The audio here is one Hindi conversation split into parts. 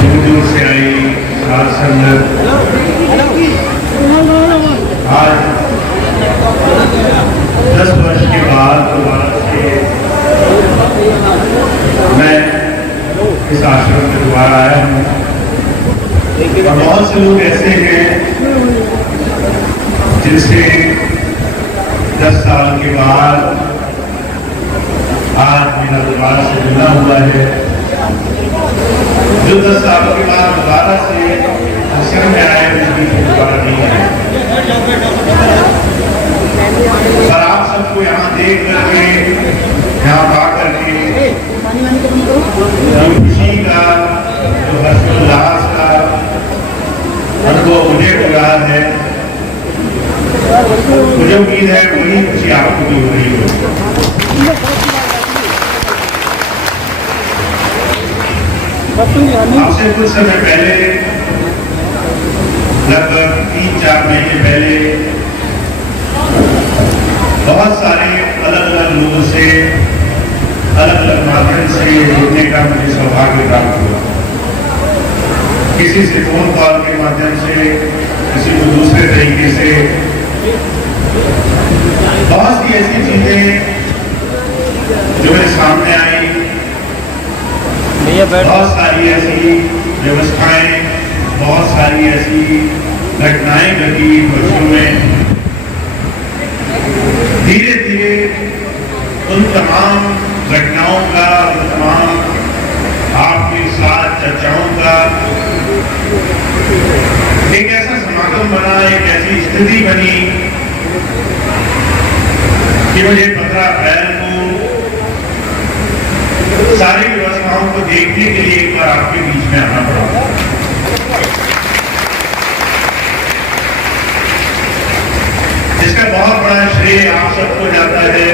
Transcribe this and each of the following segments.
दूर दूर से आई साध संगत आज 10 वर्ष के बाद दोबारा से मैं इस आश्रम में दोबारा आया हूँ। और बहुत से लोग ऐसे हैं जिनसे 10 साल के बाद आज मेरा दोबारा से मिलना हुआ है। जो 10 साल के बाद दोबारा से आश्रम में आए उसकी दोबारा नहीं है। और आप सबको यहाँ देख करके, यहाँ पा करके जो खुशी का, जो हर्षोल्लास का अनुभव मुझे हो रहा है, मुझे उम्मीद है वही खुशी आपको भी हो रही हो। आपसे कुछ समय पहले, लगभग 3-4 महीने पहले, बहुत सारे अलग अलग लोगों से, अलग अलग माध्यम से जुड़ने का मुझे सौभाग्य प्राप्त हुआ। किसी से फोन कॉल के माध्यम से, किसी को दूसरे तरीके से, बहुत सी ऐसी चीजें जो मेरे सामने आई, बहुत सारी ऐसी व्यवस्थाएं, बहुत सारी ऐसी घटनाएं घटी वर्षों में। धीरे धीरे उन तमाम घटनाओं का, उन तमाम आपके साथ चर्चाओं का एक ऐसा समागम बना, एक ऐसी स्थिति बनी कि मुझे 15 अप्रैल को सारी व्यवस्थाओं को देखने के लिए एक बार आपके बीच में आना पड़ा। इसका बहुत बड़ा श्रेय आप सबको जाता है।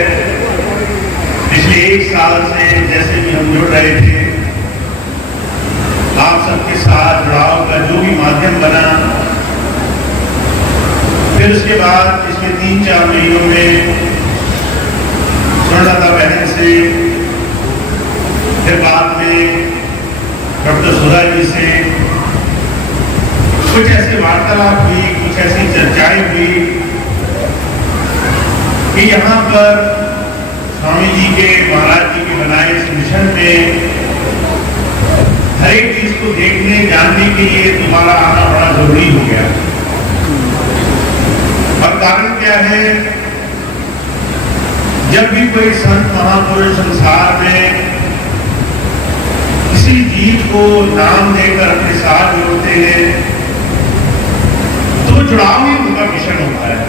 पिछले 1 साल से जैसे भी हम जुड़ रहे थे, आप सबके साथ जुड़ाव का जो भी माध्यम बना, फिर उसके बाद पिछले 3-4 महीनों में स्वर्णलता बहन से, फिर बाद में डॉक्टर सुधा जी से कुछ ऐसी वार्तालाप हुई, कुछ ऐसी चर्चाएं हुई कि यहाँ पर स्वामी जी के, महाराज जी के बनाए इस मिशन में हर एक चीज को देखने, जानने के लिए दोबारा आना बड़ा जरूरी हो गया। और कारण क्या है, जब भी कोई संत महापुरुष संसार में किसी जीव को नाम देकर अपने साथ जोड़ते हैं तो जुड़ाव ही उनका मिशन होता है।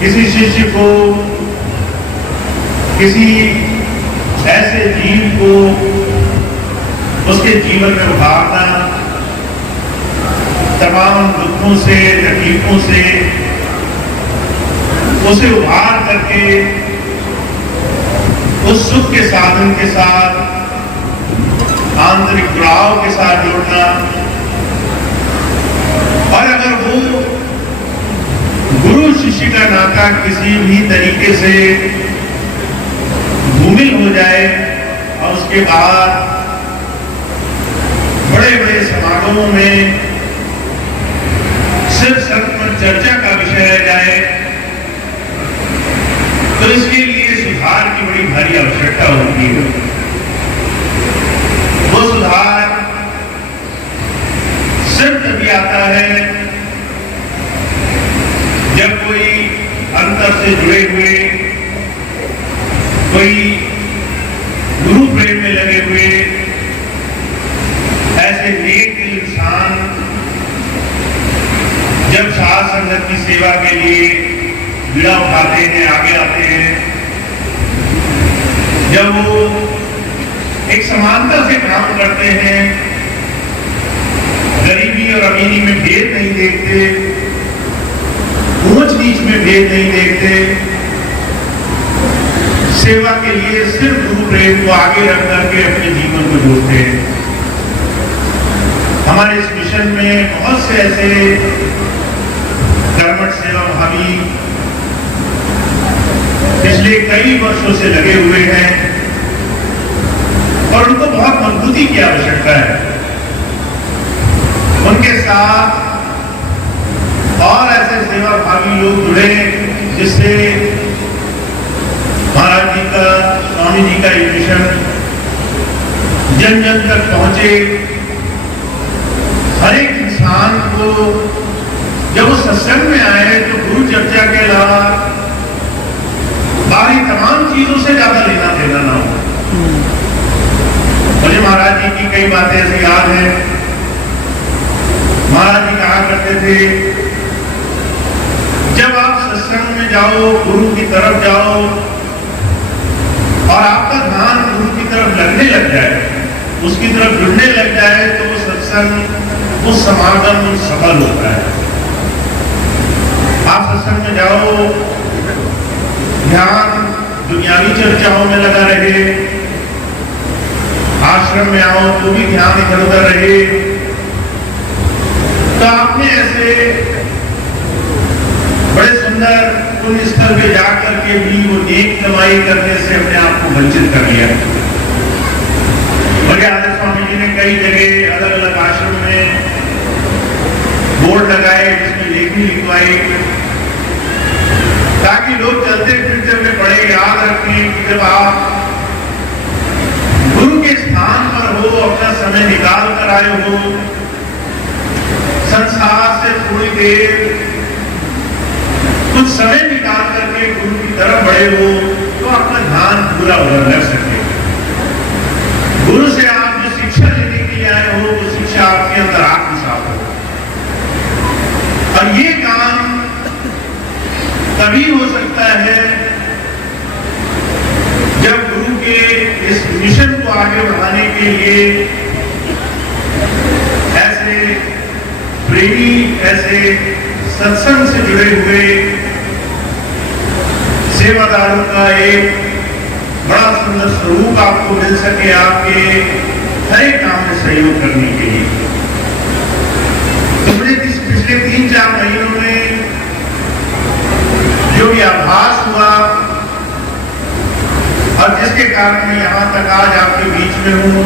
किसी शिष्य को, किसी ऐसे जीव को उसके जीवन में उभारना, तमाम दुखों से, तकलीफों से उसे उभार करके उस सुख के साधन के साथ, आंतरिक जुड़ाव के साथ जोड़ना। और अगर वो गुरु शिष्य का नाता किसी भी तरीके से धूमिल हो जाए और उसके बाद बड़े बड़े समागमों में सिर्फ संत पर चर्चा का विषय रह जाए, तो इसके लिए सुधार की बड़ी भारी आवश्यकता होती है। वो सुधार सिर्फ तभी आता है जब कोई अंतर से जुड़े हुए, कोई गुरु प्रेम में लगे हुए ऐसे नेक इंसान जब साध संगत की सेवा के लिए बीड़ा उठाते हैं, आगे आते हैं, जब वो एक समानता से काम करते हैं, गरीबी और अमीरी में भेद नहीं देखते, ऊंच नीच में भेद नहीं देखते, सेवा के लिए सिर्फ गुरु प्रेम को आगे रख करके अपने जीवन को जोड़ते हैं। हमारे इस मिशन में बहुत से ऐसे कर्मठ सेवा भावी पिछले कई वर्षों से लगे हुए हैं और उनको बहुत मजबूती की आवश्यकता है। उनके साथ और ऐसे सेवाभावी लोग जुड़े जिससे महाराज जी का, स्वामी जी का ये मिशन जन जन तक पहुंचे। हर एक इंसान को जब वो सत्संग में आए तो गुरु चर्चा के अलावा बाकी तमाम चीजों से ज्यादा लेना देना ना हो। मुझे महाराज जी की कई बातें ऐसी याद है। महाराज जी कहा करते थे, जब आप सत्संग में जाओ, गुरु की तरफ जाओ और आपका ध्यान गुरु की तरफ लगने लग जाए, उसकी तरफ जुड़ने लग जाए, तो वो सत्संग, वो समागम सफल होता है। आप सत्संग में जाओ, ध्यान दुनियावी चर्चाओं में लगा रहे, आश्रम में आओ तो भी ध्यान इधर उधर रहे, तो आपने ऐसे बड़े सुंदर पुण्य स्थल पे जाकर के भी वो नेक कमाई करने से अपने आप को वंचित कर लिया। बड़े आदि स्वामी जी ने कई जगह अलग अलग आश्रम में बोर्ड लगाए जिसमें लेखनी लिखवाई, ताकि लोग चलते फिरते हुए बड़े याद रखें कि जब आप गुरु के स्थान पर हो, अपना समय निकाल कर आए हो, संसार से थोड़ी देर कुछ समय निकाल करके गुरु की तरफ बढ़े हो, तो अपना ध्यान पूरा उधर लग सके। गुरु से आप जो शिक्षा लेने के लिए आए हो, वो शिक्षा आपके अंदर आत्मसात हो। और ये काम तभी हो सकता है जब गुरु के इस मिशन को आगे बढ़ाने के लिए ऐसे प्रेमी, ऐसे सत्संग से जुड़े हुए सेवादारों का एक बड़ा सुंदर स्वरूप आपको मिल सके, आपके हर एक काम में सहयोग करने के लिए। तो मुझे पिछले 3-4 महीनों में जो भी आभास हुआ और जिसके कारण मैं यहां तक आज आपके बीच में हूं,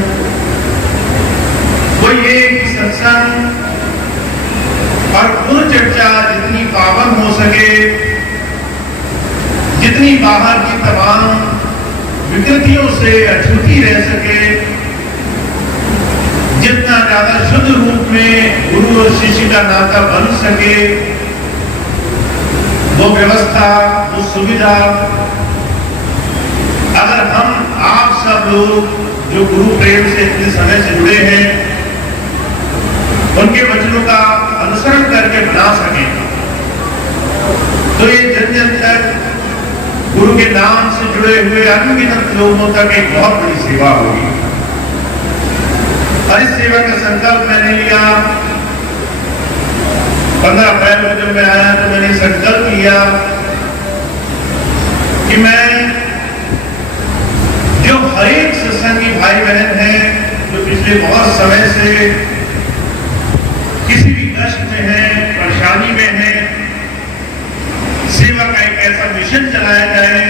वो ये कि सत्संग और गुरु चर्चा जितनी पावन हो सके, जितनी बाहर की तमाम विकृतियों से अछूती रह सके, जितना ज्यादा शुद्ध रूप में गुरु और शिष्य का नाता बन सके, वो व्यवस्था, वो सुविधा अगर हम आप सब लोग जो गुरु प्रेम से इतने समय से जुड़े हैं, उनके वचनों का अनुसरण करके बना सके, तो ये जन जन तक गुरु के नाम से जुड़े हुए अनगिनत लोगों तक एक बहुत बड़ी सेवा होगी। और इस सेवा का संकल्प मैंने लिया 15 अप्रैल को जब मैं आया, तो मैंने संकल्प लिया कि मैं जो हर एक सत्संगी भाई बहन हैं जो पिछले बहुत समय से किसी भी कष्ट में है, परेशानी में है, सेवा का एक ऐसा मिशन चलाया जाए,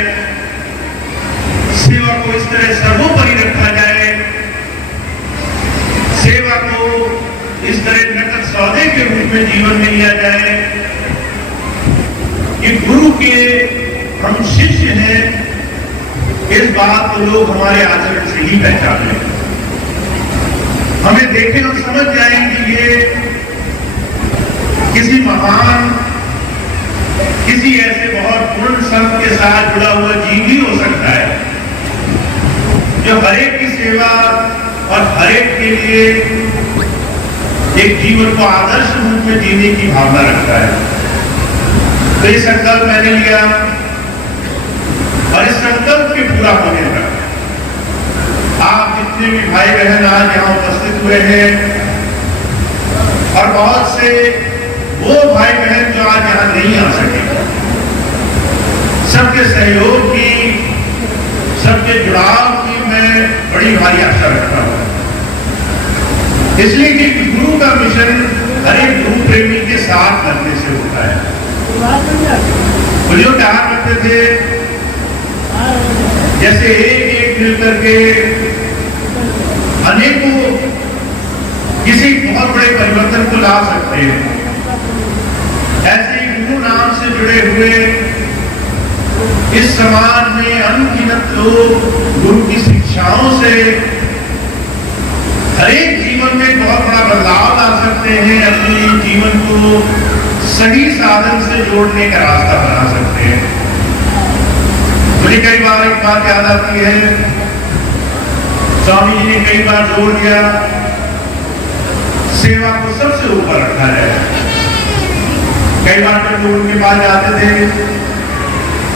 सेवा को इस तरह सर्वोपरि रखा जाए, सेवा को इस तरह नकद सौदे के रूप में जीवन में लिया जाए कि गुरु के हम शिष्य हैं, इस बात को लोग हमारे आचरण से ही पहचाने, हमें देखें और समझ जाएंगे ये किसी महान, किसी ऐसे बहुत पूर्ण संत के साथ जुड़ा हुआ जीव ही हो सकता है, जो हर एक की सेवा और हर एक के लिए एक जीवन को आदर्श रूप में जीने की भावना रखता है। तो ये संकल्प मैंने लिया और इस संकल्प के पूरा होने तक आप जितने भी भाई बहन आज यहाँ उपस्थित हुए हैं और बहुत से वो भाई बहन जो आज यहाँ नहीं आ सके, सबके सहयोग की, सबके जुड़ाव की मैं बड़ी भारी आशा रखता हूँ। इसलिए कि गुरु का मिशन हर एक गुरु प्रेमी के साथ करने से होता है। बुजुर्ग कहा करते थे, जैसे एक एक मिल करके अनेकों किसी बहुत बड़े परिवर्तन को ला सकते हैं। ऐसे ही गुरु नाम से जुड़े हुए इस समाज में अनगिनत लोग गुरु की शिक्षाओं से हरेक जीवन में बहुत बड़ा बदलाव ला सकते हैं, अपने जीवन को सही साधन से जोड़ने का रास्ता बना सकते हैं। मुझे कई बार एक बात याद आती है, स्वामी जी ने कई बार जोर दिया सेवा को सबसे ऊपर रखा जाए। कई बार जब लोग उनके पास जाते थे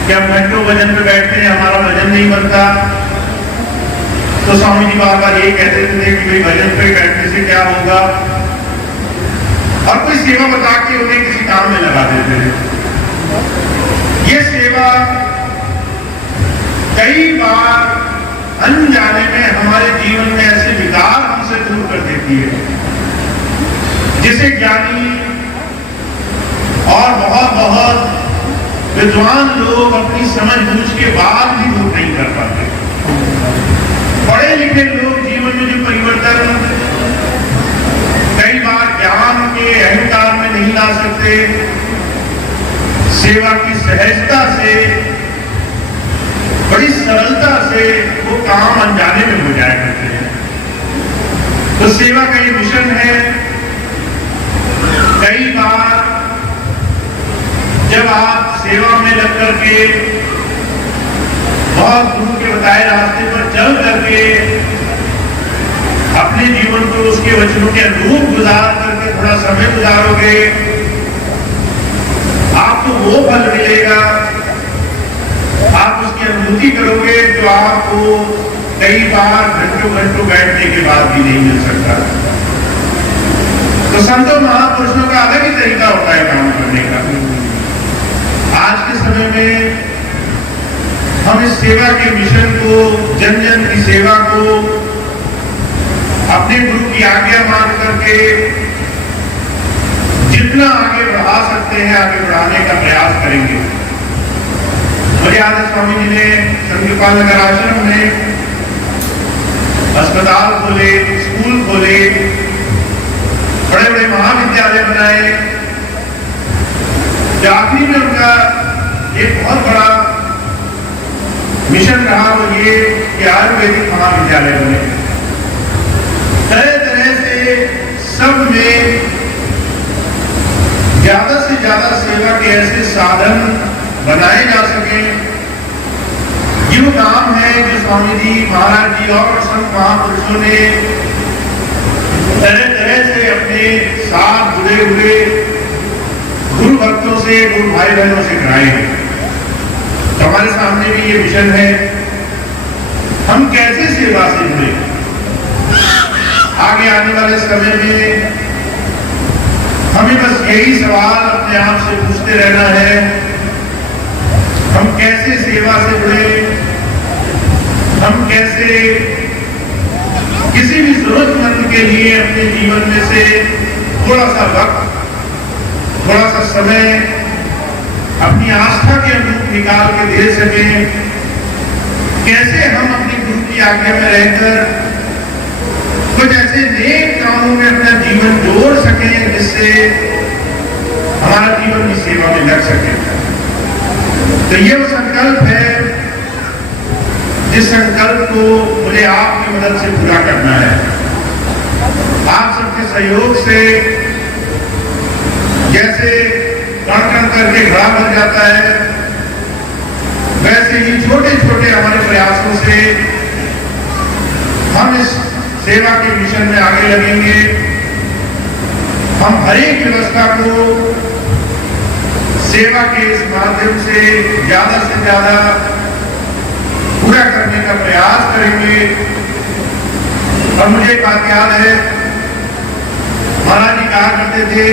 कि हम घंटों भजन पे बैठते हैं, हमारा भजन नहीं बनता, तो स्वामी जी बार बार ये कहते थे कि भाई भजन पे बैठने से क्या होगा, और कोई सेवा बता के उन्हें किसी काम में लगा देते थे। ये सेवा कई बार अनजाने में हमारे जीवन में ऐसे विकार हमसे दूर कर देती है, जिसे ज्ञानी और बहुत बहुत विद्वान लोग अपनी समझ बूझ के बाद भी दूर नहीं कर पाते। पढ़े लिखे लोग जीवन में जो परिवर्तन कई बार ज्ञान के अहंकार में नहीं ला सकते, सेवा की सहजता से, बड़ी सरलता से वो काम अनजाने में हो जाया करते हैं। तो सेवा का ये मिशन है। कई बार जब आप सेवा में लग करके बहुत गुरु के बताए रास्ते पर चल करके अपने जीवन को उसके वचनों के अनुरूप गुजार करके थोड़ा समय गुजारोगे, आपको वो फल मिलेगा, आप उसकी अनुभूति करोगे जो आपको कई बार घंटों घंटों बैठने के बाद भी नहीं मिल सकता। तो संतों महापुरुषों का अलग ही तरीका होता है काम करने का। आज के समय में हम इस सेवा के मिशन को, जन जन की सेवा को अपने गुरु की आज्ञा मान करके जितना आगे बढ़ा सकते हैं आगे बढ़ाने का प्रयास करेंगे। मुझे याद है स्वामी जी ने संतपाल नगर आश्रम में अस्पताल खोले, स्कूल खोले, बड़े बड़े महाविद्यालय बनाए। जो आखिरी में उनका एक बहुत बड़ा मिशन रहा वो ये कि आयुर्वेदिक महाविद्यालय बने। तरह तरह से सब में ज्यादा से ज्यादा सेवा के ऐसे साधन बनाए जा सके। ये काम है जो स्वामी जी, महाराज जी और संत महापुरुषों ने तरह तरह से अपने साथ जुड़े हुए गुरु भक्तों से, गुरु भाई बहनों से कराए हैं। तो हमारे सामने भी ये मिशन है, हम कैसे सेवा से जुड़े। आगे आने वाले समय में हमें बस यही सवाल अपने आप से पूछते रहना है, हम कैसे सेवा से जुड़े, हम कैसे किसी भी जरूरतमंद के लिए अपने जीवन में से थोड़ा सा वक्त, थोड़ा सा समय अपनी आस्था के अनुरूप निकाल के दे सकें। कैसे हम अपनी गुरु की आज्ञा में रहकर कुछ ऐसे नेक कामों में अपना जीवन जोड़ सकें जिससे हमारा जीवन की सेवा में लग सके। तो ये वो संकल्प है जिस संकल्प को मुझे आपकी मदद से पूरा करना है। आप सबके सहयोग से जैसे कण कण करके घड़ा भर जाता है, वैसे ही छोटे छोटे हमारे प्रयासों से हम इस सेवा के मिशन में आगे लगेंगे। हम हर एक व्यवस्था को सेवा के इस माध्यम से ज्यादा पूरा करने का प्रयास करेंगे। और मुझे एक बात याद है, महाराज जी कहा करते थे,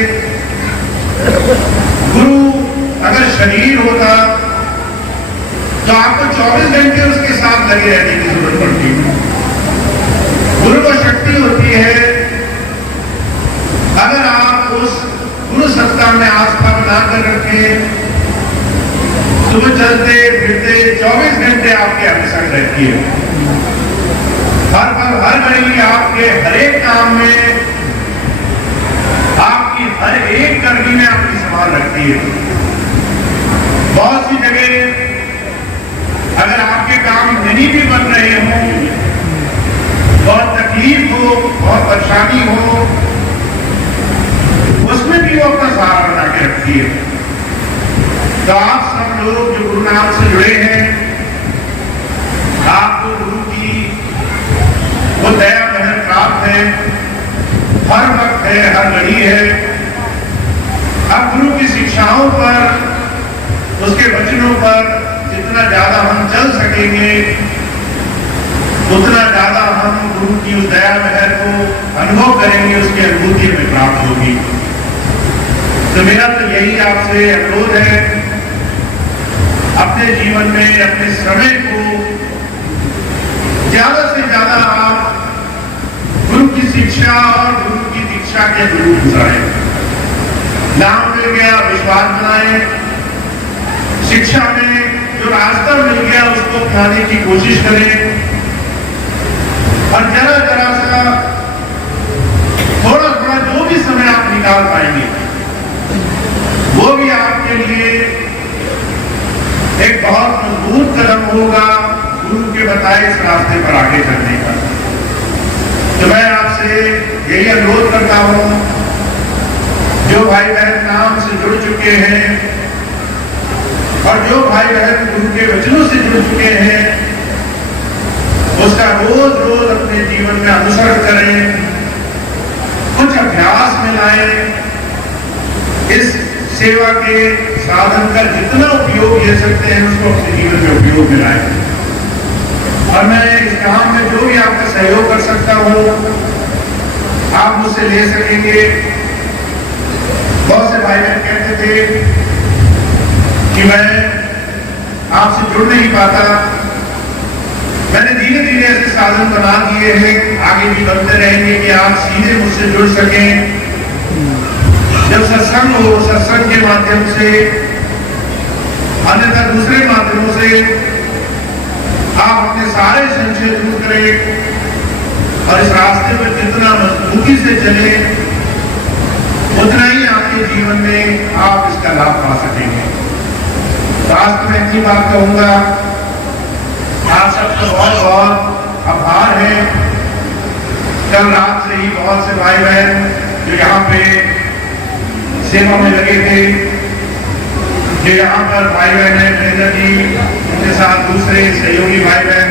गुरु अगर शरीर होता तो आपको 24 घंटे उसके साथ लगे रहने की जरूरत पड़ती है। गुरु को शक्ति होती है, अगर आप उस गुरु सत्ता में आस्था बनाकर रखें तो वो चलते फिरते 24 घंटे आपके अंग संग रहती है। हर पल हर घड़ी आपके आपके हर एक काम में, आपकी हर एक कर्मी में आपकी संभाल रखती है। बहुत सी जगह अगर आपके काम नहीं भी बन रहे हों, बहुत तकलीफ हो, बहुत परेशानी हो, उसमें भी वो अपना सहारा बना के रखती है। तो आप सब लोग जो गुरु नाम से जुड़े हैं, आपको गुरु की वो दया महर प्राप्त है, हर वक्त है, हर घड़ी है। अब गुरु की शिक्षाओं पर, उसके वचनों पर जितना ज्यादा हम चल सकेंगे, उतना ज्यादा हम गुरु की उस दया महर को अनुभव करेंगे, उसकी अनुभूति में प्राप्त होगी। तो मेरा तो यही आपसे अनुरोध है, अपने जीवन में अपने समय को ज्यादा से ज्यादा आप गुरु की शिक्षा और गुरु की दीक्षा के अनुरूप गुजारें। नाम मिल गया, विश्वास बनाए, शिक्षा में जो रास्ता मिल गया उसको अपनाने की कोशिश करें, और जरा जरा सा थोड़ा थोड़ा जो भी समय आप निकाल पाएंगे वो भी आपके लिए एक बहुत मजबूत कदम होगा गुरु के बताए इस रास्ते पर आगे चलने का। तो मैं आपसे यही अनुरोध करता हूं, जो भाई बहन नाम से जुड़ चुके हैं और जो भाई बहन गुरु के वचनों से जुड़ चुके हैं, उसका रोज रोज अपने जीवन में अनुसरण करें, कुछ अभ्यास में लाएं, इस सेवा के साधन का जितना उपयोग ले सकते हैं उसको अपने जीवन में उपयोग में लाएं। और मैं इस काम में जो भी आपका सहयोग कर सकता हूं आप मुझसे ले सकेंगे। बहुत से भाई बहन कहते थे कि मैं आपसे जुड़ नहीं पाता, मैंने धीरे धीरे ऐसे साधन बना दिए हैं, आगे भी बनते रहेंगे कि आप सीधे मुझसे जुड़ सकें। जब सत्संग हो, सत्संग के माध्यम से, अन्यथा दूसरे माध्यमों से आप अपने सारे संशय दूर करें और इस रास्ते पर जितना मजबूती से चले उतना ही आपके जीवन में आप इसका लाभ पा सकेंगे। रास्ते में इतनी बात कहूंगा, आप सबका बहुत बहुत आभार है। कल रात से ही बहुत से भाई बहन जो यहाँ पे सेवा में लगे थे, जो यहाँ पर भाई बहन है, नरेंद्र जी, उनके साथ दूसरे सहयोगी भाई बहन